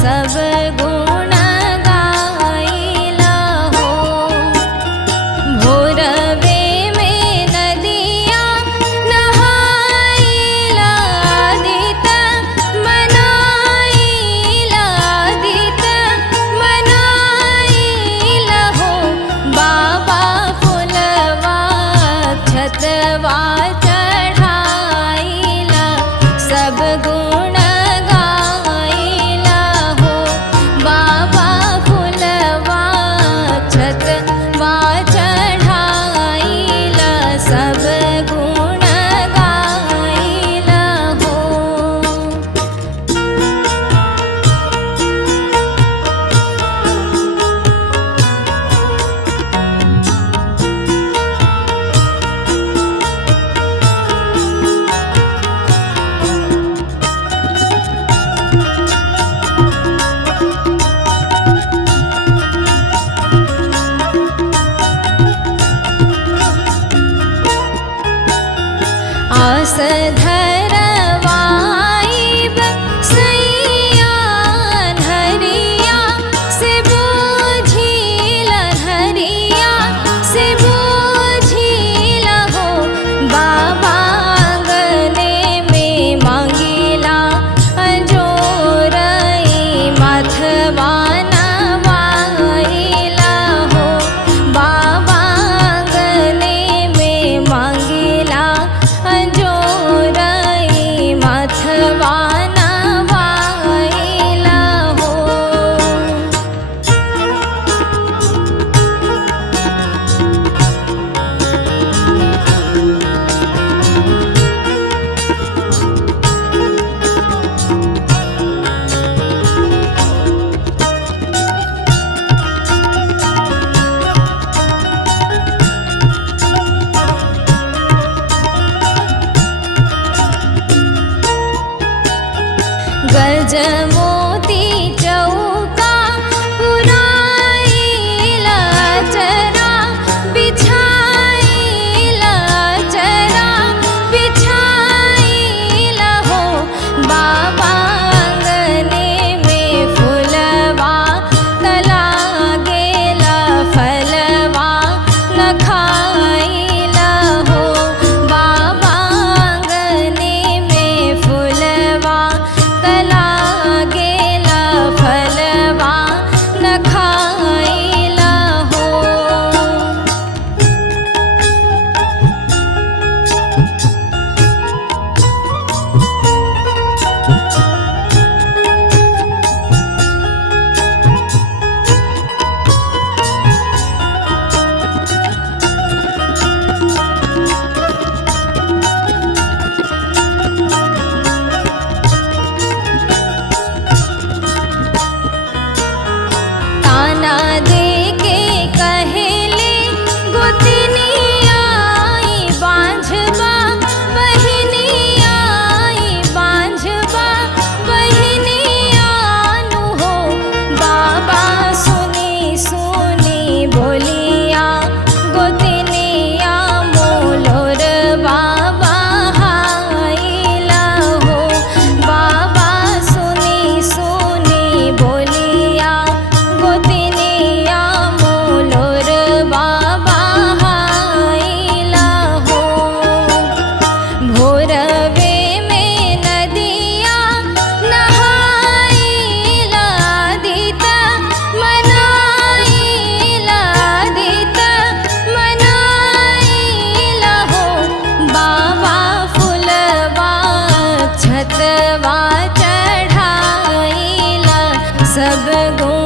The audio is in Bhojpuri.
सब गुण गाइला हो। भोरवे में नदिया नहाइला आदित मनाइला आदित मनाइला हो। बाबा फुलवा छतवा चढ़ाइला सब गुण गाइला हो। बाबा फुलवा छतवा चढ़ाइला सब गुण गाइला हो। आस धरवाइब सैया धरिया से बूझिला धरिया से बूझिला हो। बाबा आंगने में मांगिला अंजोरई माथवा नवाइला हो। बाबा आंगने में मांगिला अंजोरई माथवा नवाइला हो। गजमोती चौका पुराइला चरा बिछाइला चरा बिछाइला हो। बाबा आंगने में फुलवा तलागेला फलवा न खाइला हो। बाबा आंगने में फुलवा तलागेला फलवा न खाइला हो। ताना दे के कहेले गोतनिया आई बांझबा बहिनिया आई बांझबा बहिनिया नु हो। बाबा सुनी सुनी बोलिया गोतनिया मोलोर बाबा हाइला हो। बाबा सुनी सुनी बोलिया गोतनिया मोलोर बाबा हाइला हो। भोरवे में नदिया नहाइला आदित मनाइला आदित मनाइला हो। बाबा फुलवा छतवा चढ़ाइला सब गुण